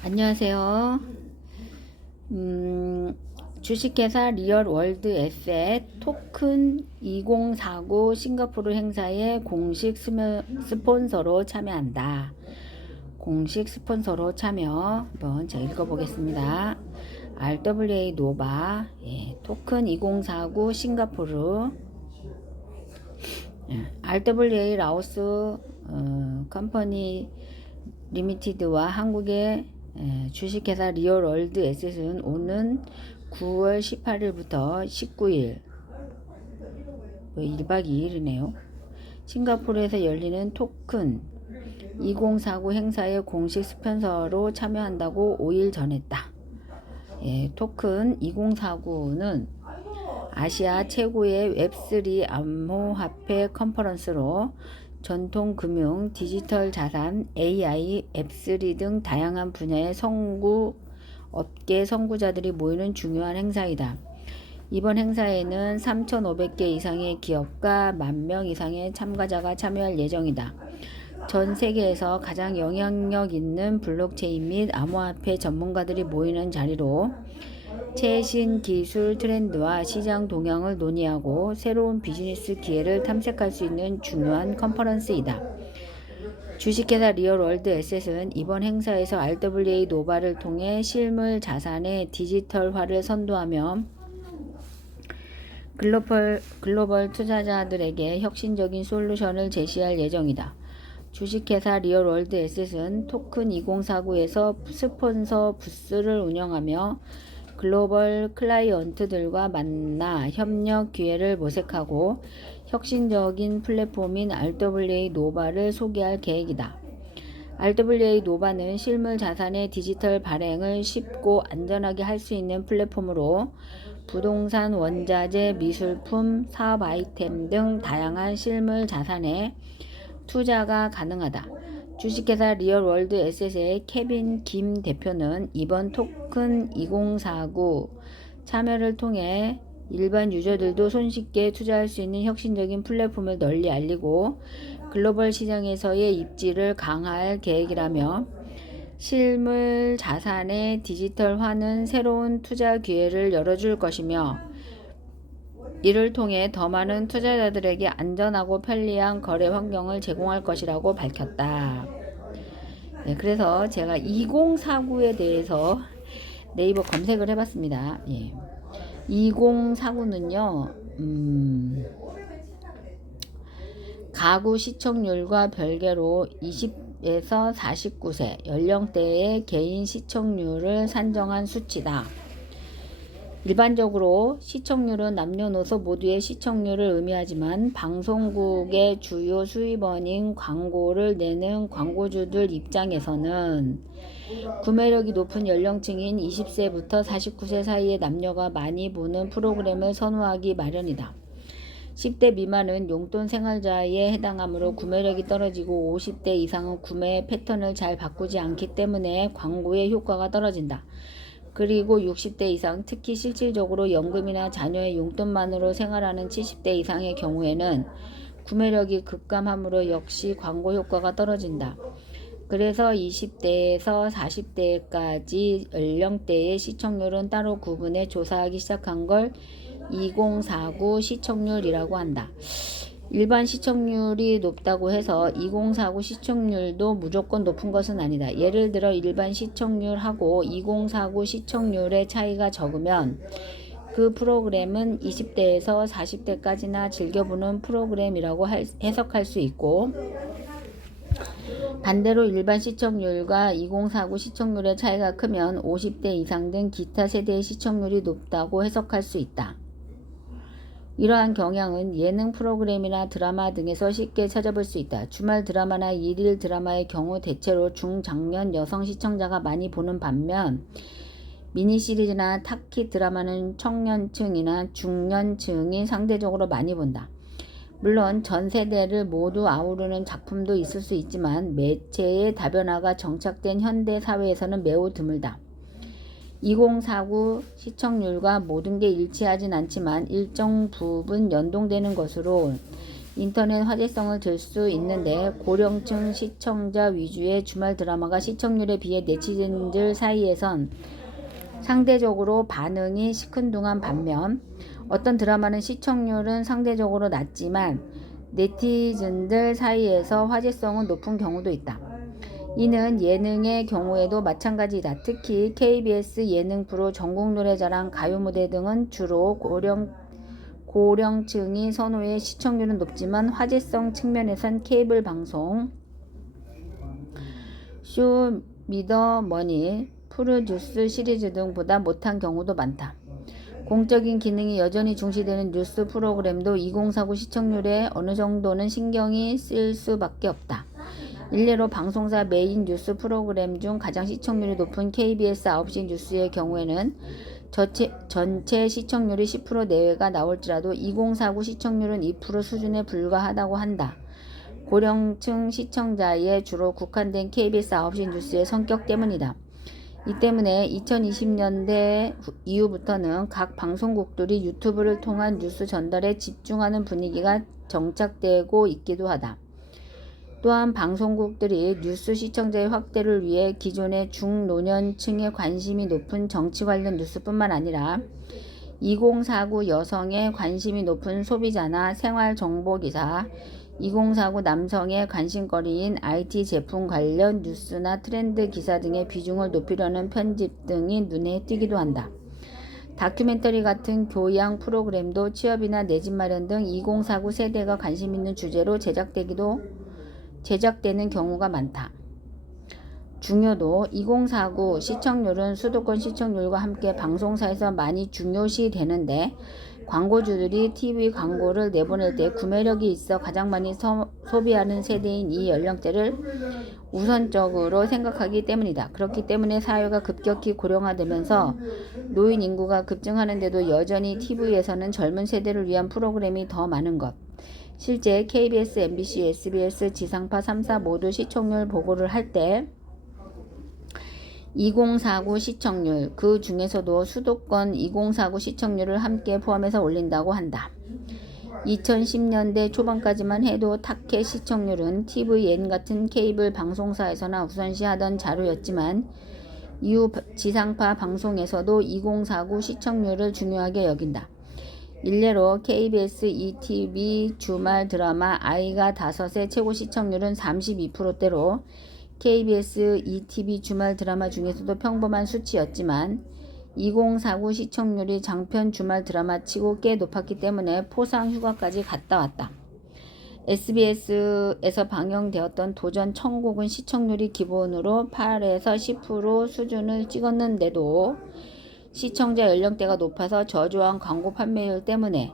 안녕하세요. 주식회사 리얼월드 에셋 토큰 2049 싱가포르 행사에 공식 스폰서로 참여한다. 공식 스폰서로 참여. 한번 제가 읽어보겠습니다. RWA 노바, 토큰 2049 싱가포르, RWA 라오스 컴퍼니 리미티드와 한국의 주식회사 리얼월드 에셋은 오는 9월 18일부터 19일 1박 2일이네요. 싱가포르에서 열리는 토큰 2049 행사에 공식 스폰서로 참여한다고 5일 전했다. 토큰 2049는 아시아 최고의 웹3 암호화폐 컨퍼런스로 전통 금융, 디지털 자산, AI, 앱3 등 다양한 분야의 업계 선구자들이 모이는 중요한 행사이다. 이번 행사에는 3,500개 이상의 기업과 10,000명 이상의 참가자가 참여할 예정이다. 전 세계에서 가장 영향력 있는 블록체인 및 암호화폐 전문가들이 모이는 자리로 최신 기술 트렌드와 시장 동향을 논의하고 새로운 비즈니스 기회를 탐색할 수 있는 중요한 컨퍼런스이다. 주식회사 리얼월드 에셋은 이번 행사에서 RWA 노바를 통해 실물 자산의 디지털화를 선도하며 글로벌 투자자들에게 혁신적인 솔루션을 제시할 예정이다. 주식회사 리얼월드 에셋은 토큰 2049에서 스폰서 부스를 운영하며 글로벌 클라이언트들과 만나 협력 기회를 모색하고 혁신적인 플랫폼인 RWA 노바를 소개할 계획이다. RWA 노바는 실물 자산의 디지털 발행을 쉽고 안전하게 할 수 있는 플랫폼으로 부동산, 원자재, 미술품, 사업 아이템 등 다양한 실물 자산에 투자가 가능하다. 주식회사 리얼월드 에셋의 케빈 김 대표는 이번 토큰 2049 참여를 통해 일반 유저들도 손쉽게 투자할 수 있는 혁신적인 플랫폼을 널리 알리고 글로벌 시장에서의 입지를 강화할 계획이라며 실물 자산의 디지털화는 새로운 투자 기회를 열어줄 것이며 이를 통해 더 많은 투자자들에게 안전하고 편리한 거래 환경을 제공할 것이라고 밝혔다. 그래서 제가 2049에 대해서 네이버 검색을 해봤습니다. 2049는요, 가구 시청률과 별개로 20에서 49세 연령대의 개인 시청률을 산정한 수치다. 일반적으로 시청률은 남녀노소 모두의 시청률을 의미하지만 방송국의 주요 수입원인 광고를 내는 광고주들 입장에서는 구매력이 높은 연령층인 20세부터 49세 사이의 남녀가 많이 보는 프로그램을 선호하기 마련이다. 10대 미만은 용돈 생활자에 해당하므로 구매력이 떨어지고 50대 이상은 구매 패턴을 잘 바꾸지 않기 때문에 광고의 효과가 떨어진다. 그리고 60대 이상, 특히 실질적으로 연금이나 자녀의 용돈만으로 생활하는 70대 이상의 경우에는 구매력이 급감하므로 역시 광고 효과가 떨어진다. 그래서 20대에서 40대까지 연령대의 시청률은 따로 구분해 조사하기 시작한 걸 2049 시청률이라고 한다. 일반 시청률이 높다고 해서 2049 시청률도 무조건 높은 것은 아니다. 예를 들어 일반 시청률하고 2049 시청률의 차이가 적으면 그 프로그램은 20대에서 40대까지나 즐겨보는 프로그램이라고 해석할 수 있고, 반대로 일반 시청률과 2049 시청률의 차이가 크면 50대 이상 등 기타 세대의 시청률이 높다고 해석할 수 있다. 이러한 경향은 예능 프로그램이나 드라마 등에서 쉽게 찾아볼 수 있다. 주말 드라마나 일일 드라마의 경우 대체로 중장년 여성 시청자가 많이 보는 반면 미니 시리즈나 타키 드라마는 청년층이나 중년층이 상대적으로 많이 본다. 물론 전 세대를 모두 아우르는 작품도 있을 수 있지만 매체의 다변화가 정착된 현대 사회에서는 매우 드물다. 2049 시청률과 모든 게 일치하진 않지만 일정 부분 연동되는 것으로 인터넷 화제성을 들 수 있는데 고령층 시청자 위주의 주말 드라마가 시청률에 비해 네티즌들 사이에선 상대적으로 반응이 시큰둥한 반면 어떤 드라마는 시청률은 상대적으로 낮지만 네티즌들 사이에서 화제성은 높은 경우도 있다. 이는 예능의 경우에도 마찬가지다. 특히 KBS 예능 프로 전국노래자랑 가요무대 등은 주로 고령층이 선호해 시청률은 높지만 화제성 측면에선 케이블 방송, 쇼미더머니, 프로뉴스 시리즈 등보다 못한 경우도 많다. 공적인 기능이 여전히 중시되는 뉴스 프로그램도 2049 시청률에 어느 정도는 신경이 쓸 수밖에 없다. 일례로 방송사 메인 뉴스 프로그램 중 가장 시청률이 높은 KBS 9시 뉴스의 경우에는 전체 시청률이 10% 내외가 나올지라도 2049 시청률은 2% 수준에 불과하다고 한다. 고령층 시청자에 주로 국한된 KBS 9시 뉴스의 성격 때문이다. 이 때문에 2020년대 이후부터는 각 방송국들이 유튜브를 통한 뉴스 전달에 집중하는 분위기가 정착되고 있기도 하다. 또한 방송국들이 뉴스 시청자의 확대를 위해 기존의 중노년층의 관심이 높은 정치 관련 뉴스뿐만 아니라 2049 여성의 관심이 높은 소비자나 생활정보기사, 2049 남성의 관심거리인 IT 제품 관련 뉴스나 트렌드 기사 등의 비중을 높이려는 편집 등이 눈에 띄기도 한다. 다큐멘터리 같은 교양 프로그램도 취업이나 내 집 마련 등 2049 세대가 관심 있는 주제로 제작되는 경우가 많다. 중요도 2049 시청률은 수도권 시청률과 함께 방송사에서 많이 중요시되는데 광고주들이 TV 광고를 내보낼 때 구매력이 있어 가장 많이 소비하는 세대인 이 연령대를 우선적으로 생각하기 때문이다. 그렇기 때문에 사회가 급격히 고령화되면서 노인 인구가 급증하는데도 여전히 TV에서는 젊은 세대를 위한 프로그램이 더 많은 것. 실제 KBS, MBC, SBS, 지상파 3사 모두 시청률 보고를 할 때 2049 시청률, 그 중에서도 수도권 2049 시청률을 함께 포함해서 올린다고 한다. 2010년대 초반까지만 해도 타켓 시청률은 TVN 같은 케이블 방송사에서나 우선시하던 자료였지만 이후 지상파 방송에서도 2049 시청률을 중요하게 여긴다. 일례로 KBS ETV 주말 드라마 아이가 5의 최고 시청률은 32%대로 KBS ETV 주말 드라마 중에서도 평범한 수치였지만 2049 시청률이 장편 주말 드라마치고 꽤 높았기 때문에 포상 휴가까지 갔다 왔다. SBS에서 방영되었던 도전 천국은 시청률이 기본으로 8에서 10% 수준을 찍었는데도 시청자 연령대가 높아서 저조한 광고 판매율 때문에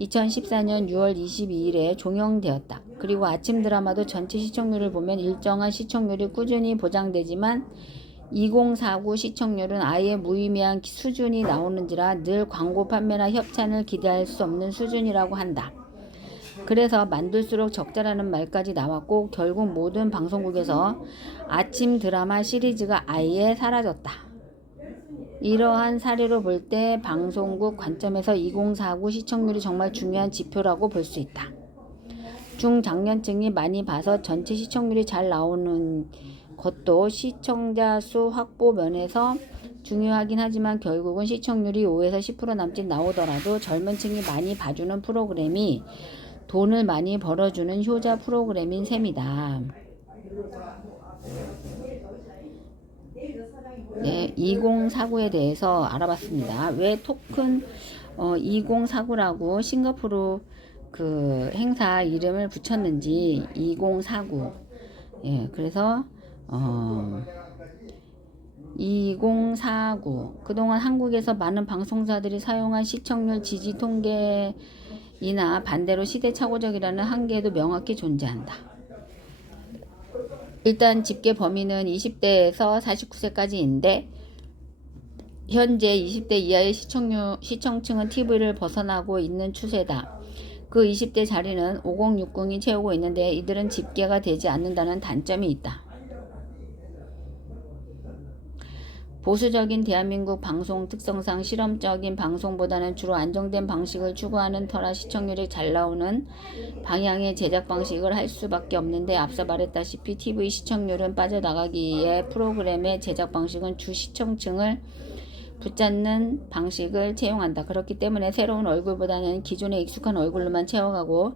2014년 6월 22일에 종영되었다. 그리고 아침 드라마도 전체 시청률을 보면 일정한 시청률이 꾸준히 보장되지만 2049 시청률은 아예 무의미한 수준이 나오는지라 늘 광고 판매나 협찬을 기대할 수 없는 수준이라고 한다. 그래서 만들수록 적자라는 말까지 나왔고 결국 모든 방송국에서 아침 드라마 시리즈가 아예 사라졌다. 이러한 사례로 볼 때 방송국 관점에서 2049 시청률이 정말 중요한 지표라고 볼 수 있다. 중장년층이 많이 봐서 전체 시청률이 잘 나오는 것도 시청자 수 확보 면에서 중요하긴 하지만 결국은 시청률이 5에서 10% 남짓 나오더라도 젊은 층이 많이 봐주는 프로그램이 돈을 많이 벌어주는 효자 프로그램인 셈이다. 네, 2049에 대해서 알아봤습니다. 왜 토큰 2049라고 싱가포르 그 행사 이름을 붙였는지 2049. 예, 그래서 2049 그동안 한국에서 많은 방송사들이 사용한 시청률 지지 통계이나 반대로 시대착오적이라는 한계도 명확히 존재한다. 일단 집계 범위는 20대에서 49세까지인데 현재 20대 이하의 시청층은 TV를 벗어나고 있는 추세다. 그 20대 자리는 5060이 채우고 있는데 이들은 집계가 되지 않는다는 단점이 있다. 보수적인 대한민국 방송 특성상 실험적인 방송보다는 주로 안정된 방식을 추구하는 터라 시청률이 잘 나오는 방향의 제작 방식을 할 수밖에 없는데, 앞서 말했다시피 TV 시청률은 빠져나가기에 프로그램의 제작 방식은 주 시청층을 붙잡는 방식을 채용한다. 그렇기 때문에 새로운 얼굴보다는 기존의 익숙한 얼굴로만 채워가고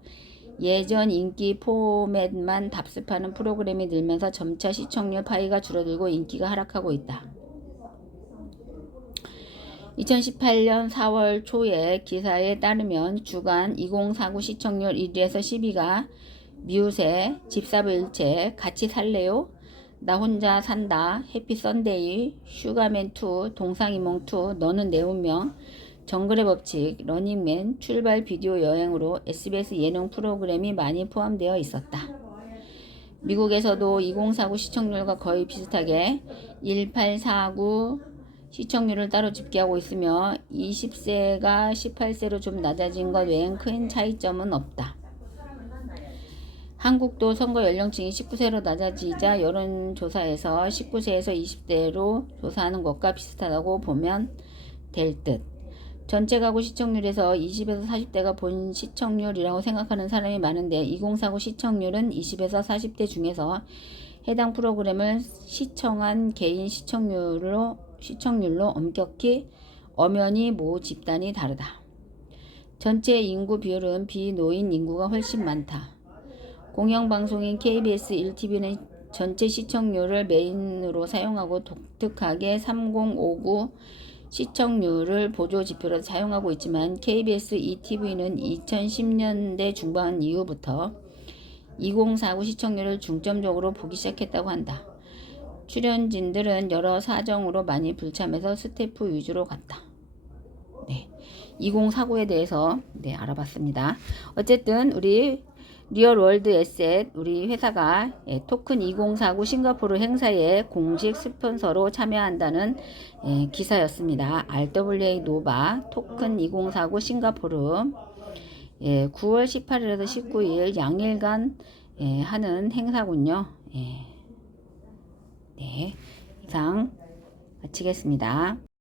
예전 인기 포맷만 답습하는 프로그램이 늘면서 점차 시청률 파이가 줄어들고 인기가 하락하고 있다. 2018년 4월 초에 기사에 따르면 주간 2049 시청률 1위에서 10위가 미우새, 집사부일체, 같이 살래요, 나 혼자 산다, 해피 선데이, 슈가맨2, 동상이몽2, 너는 내 운명, 정글의 법칙, 러닝맨, 출발 비디오 여행으로 SBS 예능 프로그램이 많이 포함되어 있었다. 미국에서도 2049 시청률과 거의 비슷하게 1849 시청률을 따로 집계하고 있으며 20세가 18세로 좀 낮아진 것 외엔 큰 차이점은 없다. 한국도 선거 연령층이 19세로 낮아지자 여론조사에서 19세에서 20대로 조사하는 것과 비슷하다고 보면 될 듯. 전체 가구 시청률에서 20에서 40대가 본 시청률이라고 생각하는 사람이 많은데 2049 시청률은 20에서 40대 중에서 해당 프로그램을 시청한 개인 시청률로 엄격히 엄연히 모 집단이 다르다. 전체 인구 비율은 비노인 인구가 훨씬 많다. 공영방송인 KBS 1TV는 전체 시청률을 메인으로 사용하고 독특하게 3059 시청률을 보조지표로 사용하고 있지만 KBS 2TV는 2010년대 중반 이후부터 2049 시청률을 중점적으로 보기 시작했다고 한다. 출연진들은 여러 사정으로 많이 불참해서 스태프 위주로 갔다. 2049에 대해서 알아봤습니다. 어쨌든 우리 리얼월드 에셋 우리 회사가 토큰 2049 싱가포르 행사에 공식 스폰서로 참여한다는 기사였습니다. RWA 노바 토큰 2049 싱가포르 9월 18일에서 19일 양일간 하는 행사군요. 네, 이상 마치겠습니다.